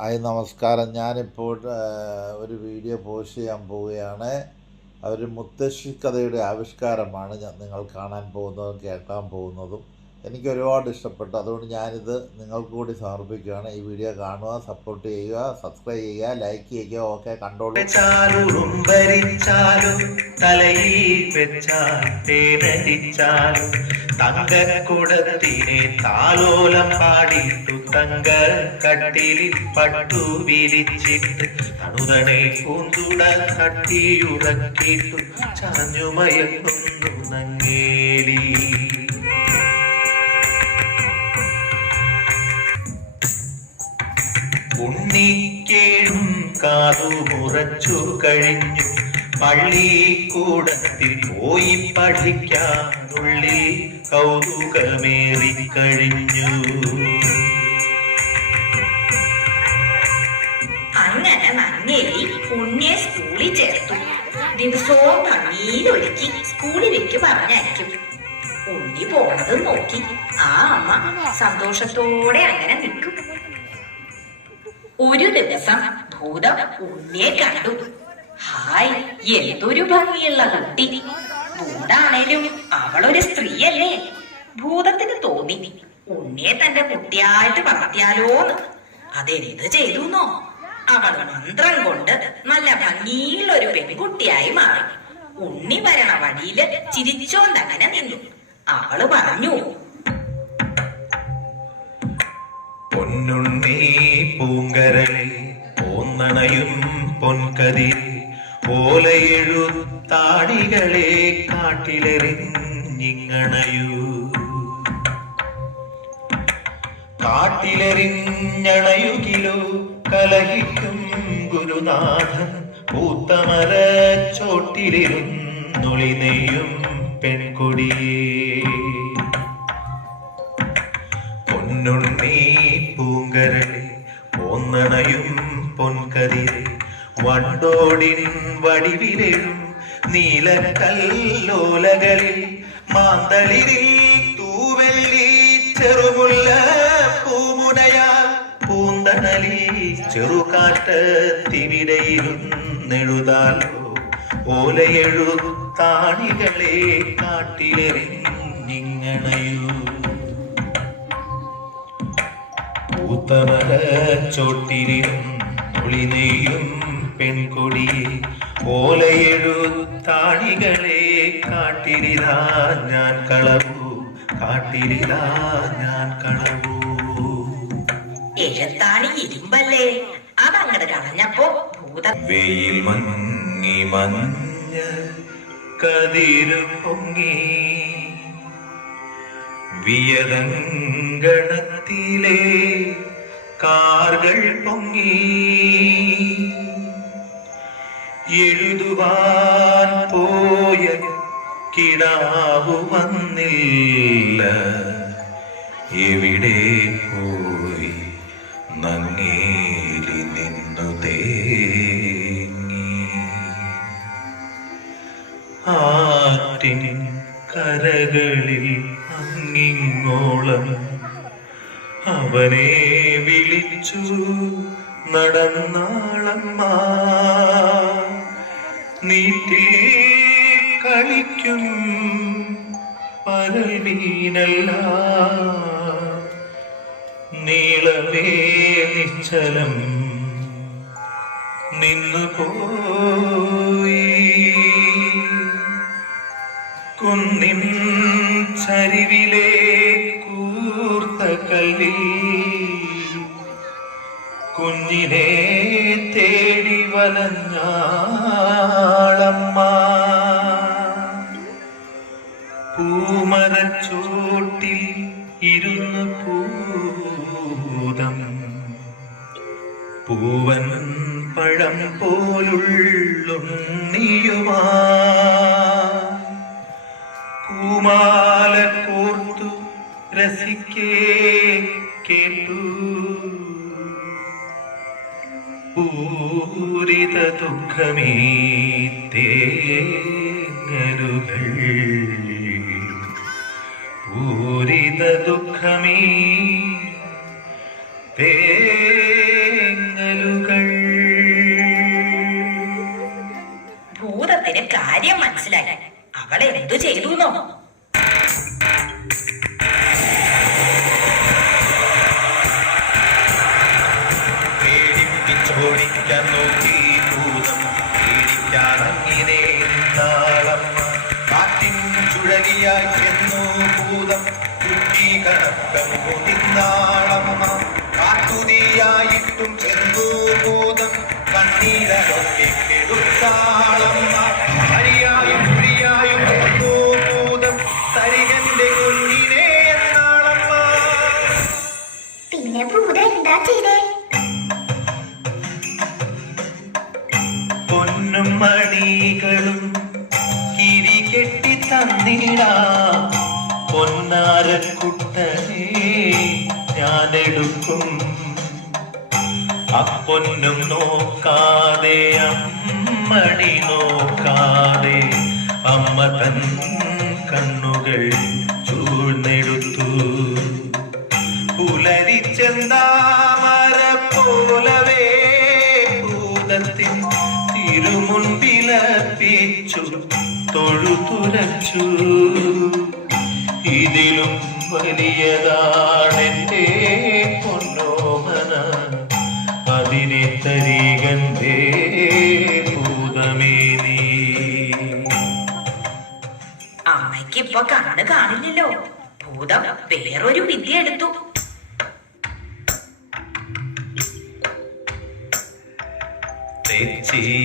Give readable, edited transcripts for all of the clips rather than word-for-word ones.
Hi നമസ്കാരം. ഞാനിപ്പോൾ ഒരു വീഡിയോ പോസ്റ്റ് ചെയ്യാൻ പോവുകയാണ്. ഒരു മുത്തശ്ശി കഥയുടെ ആവിഷ്കാരമാണ് നിങ്ങൾ കാണാൻ പോകുന്നതും കേൾക്കാൻ പോകുന്നതും. എനിക്ക് ഒരുപാട് ഇഷ്ടപ്പെട്ടു. അതുകൊണ്ട് ഞാനിത് നിങ്ങൾക്ക് കൂടി സമർപ്പിക്കുകയാണ്. ഈ വീഡിയോ കാണുക, സപ്പോർട്ട് ചെയ്യുക, സബ്സ്ക്രൈബ് ചെയ്യുക, ലൈക്ക് ചെയ്യുക. ഓക്കെ, കണ്ടോളൂ. തങ്കക്കുടത്തിനെ താലോലം പാടിട്ടു തങ്ക കട്ടിലിൽ പട്ടു വിരിച്ചിട്ട് തണുതണെ പൂന്തുട കട്ടിയുറക്കിട്ടു ചാഞ്ഞുമയക്കുന്നു നങ്ങേലി. ഉണ്ണിക്കേഴും കാതു മുറച്ചു കഴിഞ്ഞു പള്ളിക്കൂടത്തിൽ പോയി പഠിക്കാനുള്ളിൽ കൗതുകമേറിക്കഴിഞ്ഞു. അങ്ങനെ നങ്ങേലി ഉണ്ണിയെ സ്കൂളിൽ ചേർത്തു. ദിവസവും ഭംഗിയിലൊരുക്കി സ്കൂളിലേക്ക് പറഞ്ഞയക്കും. ഉണ്ണി പോണത് നോക്കി ആ അമ്മ സന്തോഷത്തോടെ അങ്ങനെ നിൽക്കും. ഒരു ദിവസം ഭൂതം ഉണ്ണിയെ കണ്ടു. ഹായ്, എന്തൊരു ഭംഗിയുള്ള കുട്ടി! ഭൂതാണേലും അവളൊരു സ്ത്രീയല്ലേ? ഭൂതത്തിന് തോന്നി ഉണ്ണിയെ തന്റെ കുട്ടിയായിട്ട് വളർത്തിയാലോന്ന്. അതെന്ത് ചെയ്തുന്നോ, അവൾ മന്ത്രം കൊണ്ട് നല്ല ഭംഗിയുള്ള ഒരു പെൺകുട്ടിയായി മാറി. ഉണ്ണി വരണ വഴിയില് ചിരിച്ചോണ്ടങ്ങനെ നിന്നു. അവള് പറഞ്ഞു, പൊന്നുണ്ണി പൂങ്കരളെ പോന്നണയും പൊൻകതിരെ ഓലയെഴുത്താടികളെ കാട്ടിലെറിഞ്ഞിങ്ങണയൂ. കാട്ടിലെറിഞ്ഞണയുകിലോ കലഹിക്കും ഗുരുനാഥൻ പൂത്തമര ചോട്ടിലിരുന്നൊളി നെയ്യും പെൺകൊടിയേ. പൊന്നുണ്ണി പൂങ്കരളെ പോന്നണയും പൊൻകതിരെ വണ്ടോടിൻ വടിവിലെഴും നീലക്കല്ലോലകളിൽ മാന്തളിരിൽ തൂവെള്ളി ചെറുമുല്ല പൂമുനയാ പൂന്തണലി ചെറുകാറ്റത്തിവിടയിരുന്നെഴുതാലോ ഓലയെഴുത്താണികളെ കാട്ടിലെറിഞ്ഞിങ്ങണയൂ. പൂത്തമര ചോട്ടിലിരുന്നൊളി നെയ്യും പെൺകൊടിയെ ഓലയെഴുത്താണികളെ കാട്ടിരിതാ ഞാൻ കളവൂ, കാട്ടിരിതാ ഞാൻ കളവൂ. എഴുത്താണി ഇരുമ്പല്ലേ? അതങ്ങട് കളഞ്ഞപ്പോ ഭൂതം വെയിൽ മങ്ങി മഞ്ഞ കതിരു പൊങ്ങി വിയതങ്കണത്തിലെ കാർകൾ പൊങ്ങി എഴുതുവാൻ പോയ കിടാവു വന്നില്ല. എവിടെ പോയി നങ്ങേലി നിന്നു തേങ്ങി. ആറ്റിൻ കരകളിൽ അങ്ങിങ്ങോളം അവനെ വിളിച്ചു നടന്നാളമ്മ. നീട്ടി കളിക്കും പരവീനല്ല നീളമേ നിശ്ചലം നിന്നുപോയി. കുന്നിൻ ചരിവിലെ കൂർത്ത കല്ലിൽ കുഞ്ഞിനെ തേടി വലഞ്ഞാളമ്മ. പൂമരച്ചോട്ടിൽ ഇരുന്ന് ഭൂതം പൂവൻ പഴം പോലുള്ളുണ്ണിയുമാ പൂമാല കോർത്തു രസിക്കേ കേട്ടു. പൂരിത ദുഃഖമേ തേങ്ങലുകൾ, പൂരിത ദുഃഖമേ തേങ്ങ മനസ്സിലായി. അവൾ എന്തു ചെയ്തുന്നോ? പേടിപ്പിച്ചോടിക്കാൻ നോക്കി ഭൂതം, പേടിക്കാനങ്ങിനെ നാളമ്മ. കാറ്റിൻ ചുഴലിയായി ചെന്നു ഭൂതം, കുട്ടി കണക്കം കൊതിന്നാളമ്മ. കാട്ടുതീയായിട്ടും ചെന്നു ഭൂതം, കണ്ണീരൊക്കെ കെടുത്താളമ്മ. ഹരിയായും പ്രിയായും ചെന്നു ഭൂതം, തരികന്റെ കുഞ്ഞിനെ എന്നാളമ്മ. പിന്നെ ഭൂതം എന്താ ചെയ്തേ? പൊന്നും മണികളും കിരി കെട്ടി തന്നിടാ, പൊന്നാരക്കുട്ടനെ ഞാനെടുക്കും. അപ്പൊന്നും നോക്കാതെ അമ്മണി നോക്കാതെ അമ്മ തൻ കണ്ണുകൾ ചൂഴ്ന്നെടുത്തു. പുലരിച്ചെന്താമര പോലവേ ഭൂതത്തിൻ തിരുമുൻപിലർപ്പിച്ചു തൊഴുതുരച്ചു. ഇതിലും വലിയതാണെന്റെ പൊന്നോമന, അതിനെ തരികണ്ടേ ഭൂതമേ നീ. അമ്മയ്ക്കിപ്പൊ കണ്ണ് കാണില്ലല്ലോ. ഭൂതം വേറൊരു വിദ്യ എടുത്തു.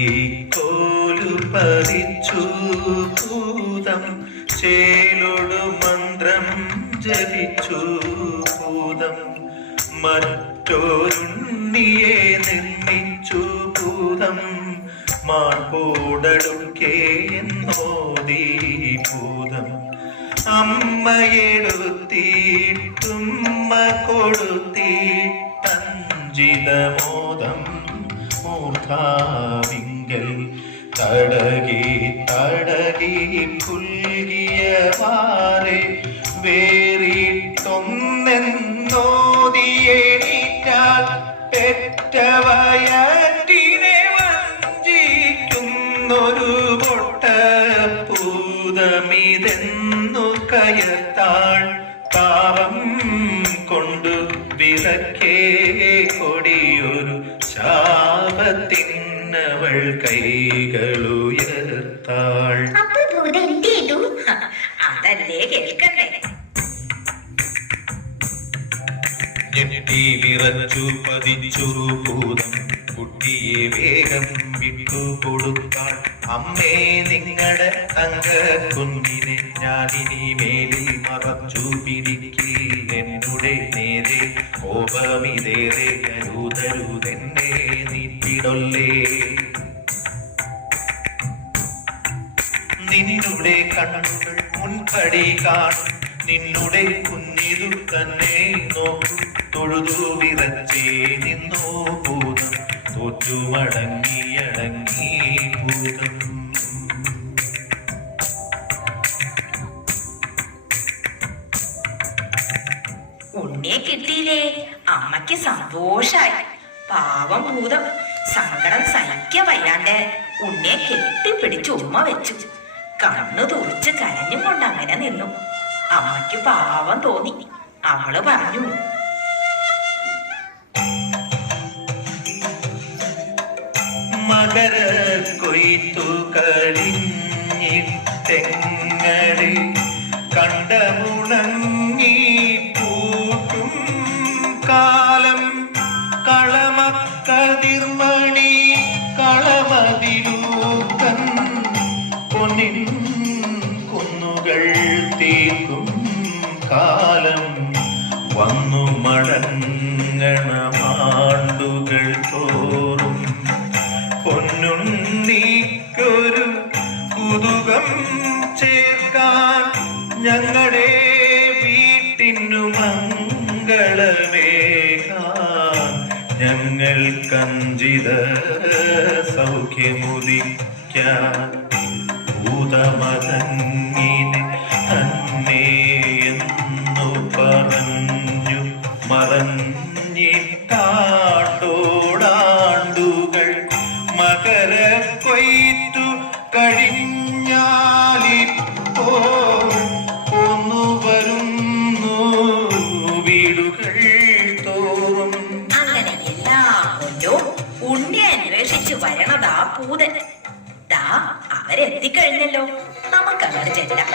തെച്ചിക്കോലു പറിച്ചു ഭൂതം, ചേലൊടു മന്ത്രം ജപിച്ചു ഭൂതം. മറ്റൊരുണ്ണിയെ നിർമ്മിച്ചു ഭൂതം, മാർക്കോടടുക്കേ എന്നോദീ ഭൂതം. അമ്മയെടുത്തിട്ടുമ്മ കൊടുത്തിട്ടഞ്ചിതമോദം മൂർധാവിങ്കൽ തടകി തടകി പുൽകിയ വാറെ വേറിട്ടൊന്നെന്നോദിയേറ്റാൽ പെറ്റവയറ്റിനെ വഞ്ചിക്കുന്നൊരു പൊട്ടപ്പൂതമിതെന്നു കയത്താൾ പാവം കൊണ്ടു വിലക്കേ കൊടിയൊരു ശാപത്തിന്നവൾ കൈകളുയർത്താൾ. അപ്പൊ ഭൂതം എന്ത് ചെയ്തു? അതല്ലേ കേൾക്കണ്ടേ? ഞെട്ടി വിറച്ചു പതിച്ചു ഭൂതം, കുട്ടിയെ വേഗം വിട്ടുകൊടുത്താൾ. അമ്മേ നിങ്ങളുടെ തങ്ക കുഞ്ഞിനെ ഞാനിനി മേലിൽ മറച്ചു പിടിക്കിൽ. എന്നുടെ നേരെ കോപമിതേറെ അരുതരുതെന്നെ നീട്ടിടൊല്ലേ. നിന്നുടെ കണ്ണുകൾ മുൻപടി കാണും, നിന്നുടെ കുഞ്ഞിതു തന്നെ നോക്കൂ. തൊഴുതു വിറച്ചേ നിന്നു ഭൂതം, തോറ്റു മടങ്ങിയടങ്ങി ഭൂതം. ഉണ്ണിയെ കിട്ടിയില്ലേ? അമ്മയ്ക്ക് സന്തോഷായി. പാവം ഭൂതം സങ്കടം സഹിക്ക വയ്യാണ്ട് ഉണ്ണിയെ കെട്ടിപ്പിടിച്ച് ഉമ്മ വെച്ചു. കണ്ണു തുറിച്ച് കരഞ്ഞും കൊണ്ട് അങ്ങനെ നിന്നു. അമ്മയ്ക്ക് പാവം തോന്നി. അവള് പറഞ്ഞു, മകര കൊയ്ത്തു കഴിഞ്ഞിട്ടെങ്ങടെ കണ്ടമുണങ്ങി പൂട്ടും കാലം. കളമക്കതിർമണി കളമതിലൂക്കൻ പൊന്നിൻ കുന്നുകൾ തീർക്കും കാലം. വന്നു മടങ്ങണമാണ്ടുകൾ തോറും പൊന്നുണ്ണിക്കൊരു കുതുകം ചേർക്കാൻ. ഞങ്ങളുടെ വീട്ടിനു മംഗളമേകാൻ, ഞങ്ങൾ കഞ്ചിത സൗഖ്യമുദിക്കാൻ. ഭൂതമതങ്ങിനെ തന്നെ എന്നു പറഞ്ഞു മറഞ്ഞിട്ടാണ്ടോടാണ്ടുകൾ. മകര കൊയ്ത്തു കഴിഞ്ഞാൽ വരണതാ പൂതൻ. ദാ അവരെത്തിക്കഴിഞ്ഞല്ലോ, നമുക്കങ്ങോട്ട് ചെല്ലാം.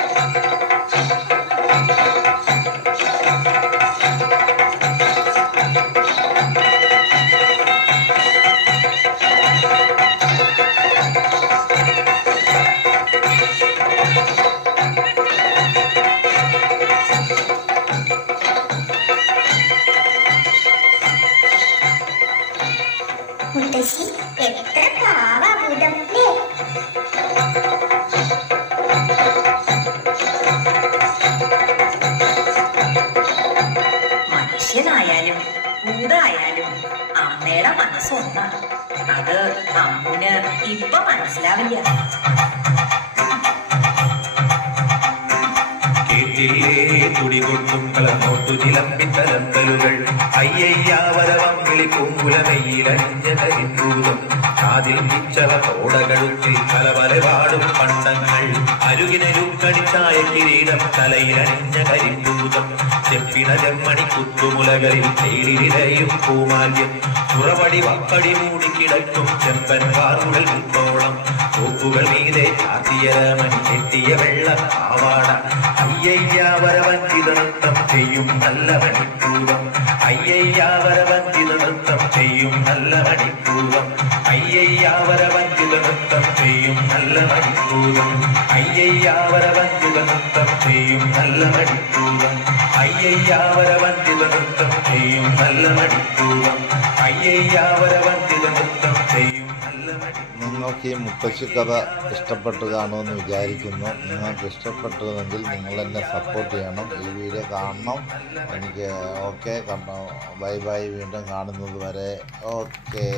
മുത്തശ്ശി എത്ര പാവാഭൂതം അല്ലേ? മനുഷ്യനായാലും ഭൂതായാലും അമ്മയുടെ മനസ്സൊന്നാണ്. അത് അമ്മുന് ഇപ്പൊ മനസ്സിലാവില്ല. കേട്ടില്ലേ തുടികൊട്ടും കളമോട്ടു ചിലമ്പിത്തലമ്പലുകൾ. അയ്യയ്യാവരവം വിളിപ്പൂങ്കുലമയിലണിഞ്ഞ കരിമ്പൂതം. കാതിൽ പിച്ചള തോടകഴുത്തിൽ കലവലപാടും പണ്ടങ്ങൾ. അരുകിനരുക്കടിച്ചായ കിരീടം തലയിലണിഞ്ഞ കരിമ്പൂതം. ചെപ്പിന ചെമ്മണി കുത്തുമുലകളിൽ തേടിവിലയും പൂമാല്യം. പുറവടി വപ്പടി മൂടിക്കിടക്കും ചെമ്പൻ വാറുകൾ മുത്തോളം. തോക്കുകൾ മീതെ ചാത്തിയരമൻ കെട്ടിയ വെള്ള പാവാട. അയ്യയ്യാവരവഞ്ചിത നൃത്തം ചെയ്യും നല്ല മണിപ്പൂതം. അയ്യയ്യാവരവഞ്ചിത നൃത്തം ചെയ്യും നല്ല മണിപ്പൂതം. അയ്യയ്യാവരവഞ്ചിത നൃത്തം ചെയ്യും നല്ല മണിപ്പൂതം. അയ്യയ്യാവരവഞ്ചിത നൃത്തം ചെയ്യും നല്ല മണിപ്പൂതം. അയ്യയ്യാവരവഞ്ചിത നൃത്തം ചെയ്യും നല്ല മണിപ്പൂതം. അയ്യയ്യാവരവഞ്ചിത നൃത്തം ചെയ്യും നല്ല മണി. നിങ്ങൾക്ക് ഈ മുത്തശ്ശി കഥ ഇഷ്ടപ്പെട്ട് കാണുമെന്ന് വിചാരിക്കുന്നു. നിങ്ങൾക്ക് ഇഷ്ടപ്പെട്ടതെങ്കിൽ നിങ്ങൾ എന്നെ സപ്പോർട്ട് ചെയ്യണം, ഈ വീഡിയോ കാണണം. എനിക്ക് ഓക്കെ, കണ്ടോ, ബൈ ബൈ, വീണ്ടും കാണുന്നത് വരെ ഓക്കേ.